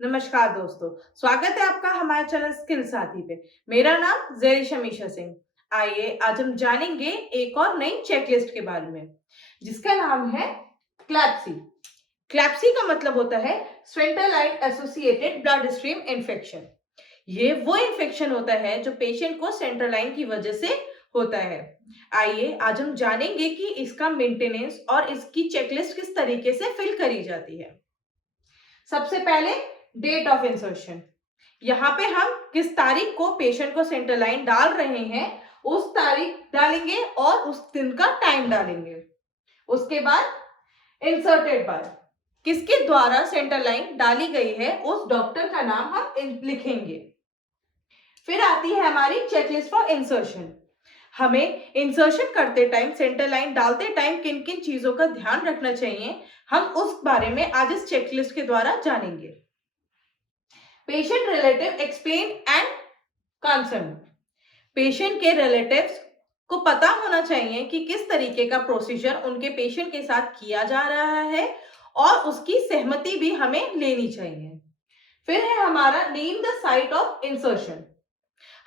नमस्कार दोस्तों, स्वागत है आपका हमारे चैनल स्किल साथी पे। मेरा नाम जेरी शमीशा सिंह। आइए आज हम जानेंगे एक और नई चेकलिस्ट के बारे में, जिसका नाम है क्लैप्सी। क्लैप्सी का मतलब होता है central associated blood stream infection. ये वो इन्फेक्शन होता है जो पेशेंट को सेंट्रल लाइन की वजह से होता है। आइए आज हम जानेंगे कि इसका मेंटेनेंस और इसकी चेकलिस्ट किस तरीके से फिल करी जाती है। सबसे पहले डेट ऑफ इंसर्शन। यहाँ पे हम किस तारीख को पेशेंट को सेंट्रल लाइन डाल रहे हैं उस तारीख डालेंगे और उस दिन का टाइम डालेंगे। उसके बाद इंसर्टेड बाय, किसके द्वारा सेंट्रल लाइन डाली गई है उस डॉक्टर का नाम हम लिखेंगे। फिर आती है हमारी चेकलिस्ट फॉर इंसर्शन। हमें इंसर्शन करते टाइम, सेंट्रल लाइन डालते टाइम किन किन चीजों का ध्यान रखना चाहिए, हम उस बारे में आज इस चेकलिस्ट के द्वारा जानेंगे। Patient relative explain and concern. Patient के रिलेटिव्स को पता होना चाहिए कि किस तरीके का प्रोसीजर उनके पेशेंट के साथ किया जा रहा है और उसकी सहमति भी हमें लेनी चाहिए। फिर है हमारा name the site of insertion.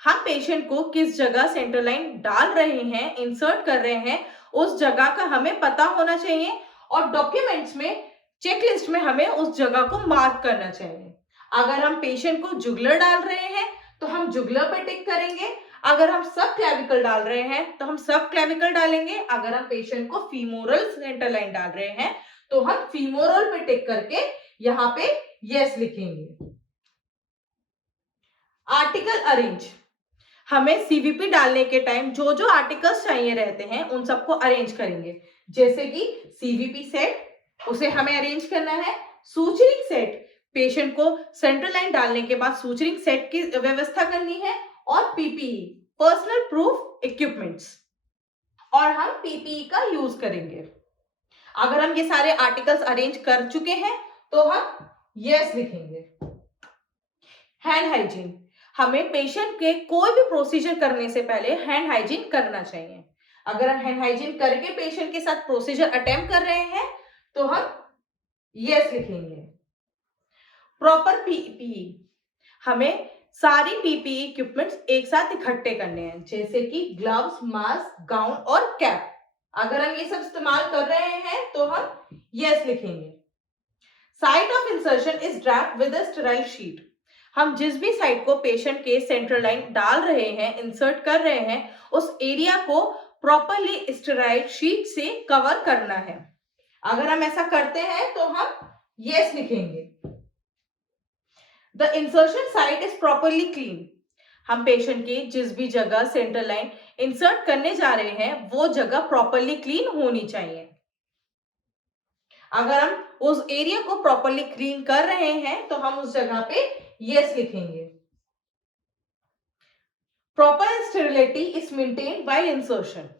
हम पेशेंट को किस जगह सेंट्रल लाइन डाल रहे हैं, इंसर्ट कर रहे हैं, उस जगह का हमें पता होना चाहिए और डॉक्यूमेंट्स में, चेकलिस्ट में हमें उस जगह को मार्क करना चाहिए। अगर हम पेशेंट को जुगलर डाल रहे हैं तो हम जुगलर पे टिक करेंगे। अगर हम सब क्लेविकल डाल रहे हैं तो हम सब क्लेविकल डालेंगे। अगर हम पेशेंट को फीमोरल सेंट्रल लाइन डाल रहे हैं तो हम फीमोरल पे टिक करके यहाँ पे यस लिखेंगे। Article arrange. हमें सीवीपी डालने के टाइम जो जो आर्टिकल्स चाहिए रहते हैं उन सबको अरेंज करेंगे। जैसे कि सीवीपी सेट, उसे हमें अरेंज करना है। सूचरिंग सेट, पेशेंट को सेंट्रल लाइन डालने के बाद सूचरिंग सेट की व्यवस्था करनी है। और पीपीई, पर्सनल प्रूफ इक्विपमेंट्स, और हम पीपीई का यूज करेंगे। अगर हम ये सारे आर्टिकल्स अरेंज कर चुके हैं तो हम यस लिखेंगे। हैंड हाइजीन, हमें पेशेंट के कोई भी प्रोसीजर करने से पहले हैंड हाइजीन करना चाहिए। अगर हम हैंड हाइजीन करके पेशेंट के साथ प्रोसीजर अटेम्प्ट कर रहे हैं तो हम यस लिखेंगे। प्रॉपर पीपीई, हमें सारी पीपीई इक्विपमेंट्स एक साथ इकट्ठे करने हैं, जैसे कि ग्लव्स, मास्क, गाउन और कैप। अगर हम ये सब इस्तेमाल कर रहे हैं तो हम यस लिखेंगे। Site of insertion is draped with a sterile sheet. हम जिस भी साइड को पेशेंट के सेंट्रल लाइन डाल रहे हैं, इंसर्ट कर रहे हैं, उस एरिया को प्रॉपरली स्टेराइल शीट से कवर करना है। अगर हम ऐसा करते हैं तो हम यस लिखेंगे। The insertion site is properly clean. हम पेशेंट के जिस भी जगह सेंट्रल लाइन इंसर्ट करने जा रहे हैं वो जगह प्रॉपरली क्लीन होनी चाहिए। अगर हम उस एरिया को प्रॉपरली क्लीन कर रहे हैं तो हम उस जगह पे यस लिखेंगे। Proper sterility is maintained while insertion.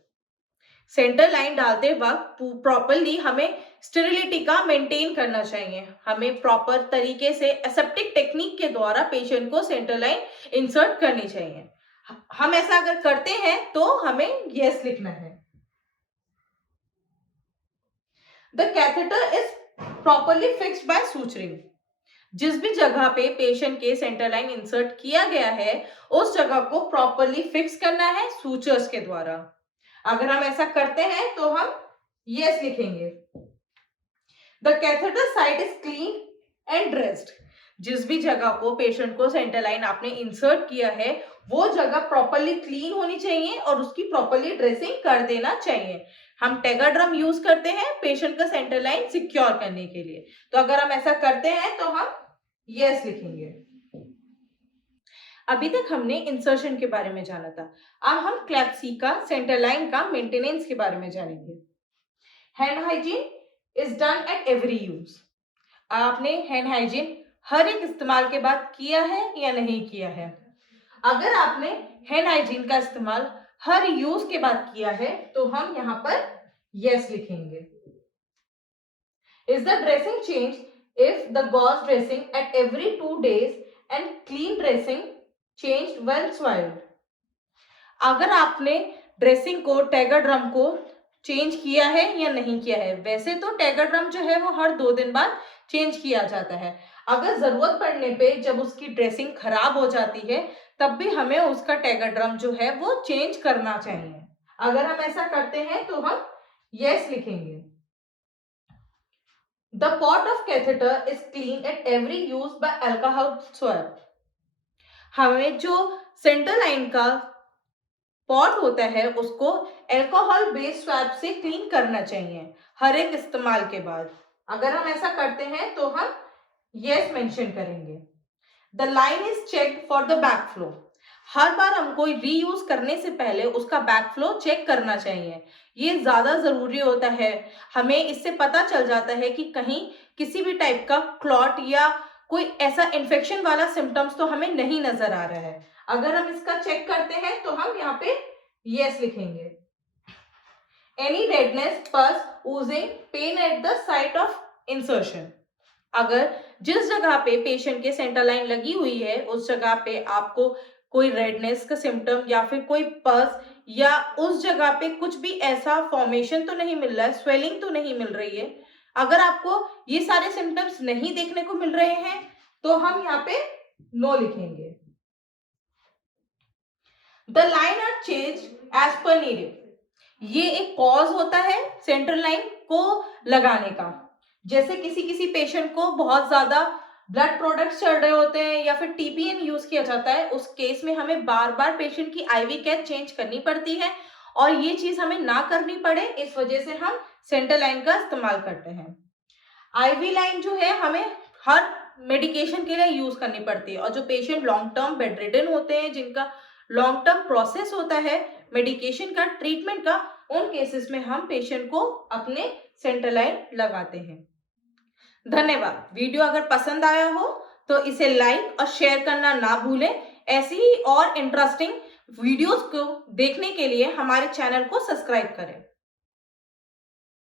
Central line डालते वक्त प्रॉपरली हमें स्टेरिलिटी का मेंटेन करना चाहिए। हमें प्रॉपर तरीके से एसेप्टिक टेक्निक के द्वारा पेशेंट को सेंट्रल लाइन इंसर्ट करनी चाहिए। हम ऐसा अगर करते हैं तो हमें यस लिखना है। The catheter is properly fixed by suturing. जिस भी जगह पे पेशेंट के सेंट्रल लाइन इंसर्ट किया गया है उस जगह को प्रॉपरली फिक्स करना है सूचर्स के द्वारा। अगर हम ऐसा करते हैं तो हम यस लिखेंगे। The catheter site is clean and dressed. जिस भी जगह को पेशेंट को सेंट्रल लाइन आपने इंसर्ट किया है वो जगह प्रॉपरली क्लीन होनी चाहिए और उसकी प्रॉपरली ड्रेसिंग कर देना चाहिए। हम टैगर ड्रम यूज करते हैं पेशेंट का सेंट्रल लाइन सिक्योर करने के लिए, तो अगर हम ऐसा करते हैं तो हम यस लिखेंगे। अभी तक हमने इंसर्शन के बारे में जाना था, अब हम क्लैप्सी का, सेंट्रल लाइन का मेंटेनेंस के बारे में जानेंगे। Hand hygiene is done at every use. आपने हैंड हाइजीन हर एक इस्तेमाल के बाद किया है या नहीं किया है? अगर आपने हैंड हाइजीन का इस्तेमाल हर यूज के बाद किया है तो हम यहाँ पर यस लिखेंगे। Is the dressing change if the gauze dressing at every 2 days and clean dressing changed once while। अगर आपने ड्रेसिंग को, टैगर ड्रम को चेंज किया है या नहीं किया है। वैसे तो टैगर ड्रम जो है वो हर 2 दिन बाद चेंज किया जाता है। अगर जरूरत पड़ने पे जब उसकी ड्रेसिंग खराब हो जाती है तब भी हमें उसका टैगाड्रम जो है वो चेंज करना चाहिए। अगर हम ऐसा करते हैं तो हम यस लिखेंगे। The pot of catheter is clean at every use by alcohol swab. हमें जो सेंट्रल लाइन का पॉट होता है उसको अल्कोहल बेस्ड स्वैब से क्लीन करना चाहिए हर एक इस्तेमाल के बाद। अगर हम ऐसा करते हैं तो हम यस मेंशन करेंगे। The line is check for the back flow. हर बार हमको रीयूज करने से पहले उसका बैक फ्लो चेक करना चाहिए। ये ज्यादा जरूरी होता है। हमें इससे पता चल जाता है कि कहीं किसी भी टाइप का क्लॉट या कोई ऐसा इन्फेक्शन वाला सिम्टम्स तो हमें नहीं नजर आ रहा है। अगर हम इसका चेक करते हैं तो हम यहाँ पे यस लिखेंगे। एनी रेडनेस, पस, Ojing, pen at the site of insertion. अगर जिस जगह पे पेशेंट के सेंटर लाइन लगी हुई है उस जगह पे आपको कोई रेडनेस का सिम्टम या फिर कोई पस या उस जगह पे कुछ भी ऐसा फॉर्मेशन तो नहीं मिल रहा है, स्वेलिंग तो नहीं मिल रही है, अगर आपको ये सारे सिम्टम्स नहीं देखने को मिल रहे हैं तो हम यहाँ पे नो लिखेंगे। The line are change as per needed. ये एक कॉज होता है सेंट्रल लाइन को लगाने का। जैसे किसी किसी पेशेंट को बहुत ज्यादा ब्लड प्रोडक्ट्स चल रहे होते हैं या फिर टीपीएन यूज किया जाता है, उस केस में हमें बार बार पेशेंट की आईवी कैप चेंज करनी पड़ती है और ये चीज हमें ना करनी पड़े इस वजह से हम सेंट्रल लाइन का इस्तेमाल करते हैं। आईवी लाइन जो है हमें हर मेडिकेशन के लिए यूज करनी पड़ती है और जो patient long term bed ridden होते हैं, जिनका लॉन्ग टर्म प्रोसेस होता है मेडिकेशन का, ट्रीटमेंट का, उन केसेस में हम पेशेंट को अपने सेंट्रल लाइन लगाते हैं। धन्यवाद। वीडियो अगर पसंद आया हो तो इसे लाइक और शेयर करना ना भूलें। ऐसी ही और इंटरेस्टिंग वीडियोस को देखने के लिए हमारे चैनल को सब्सक्राइब करें।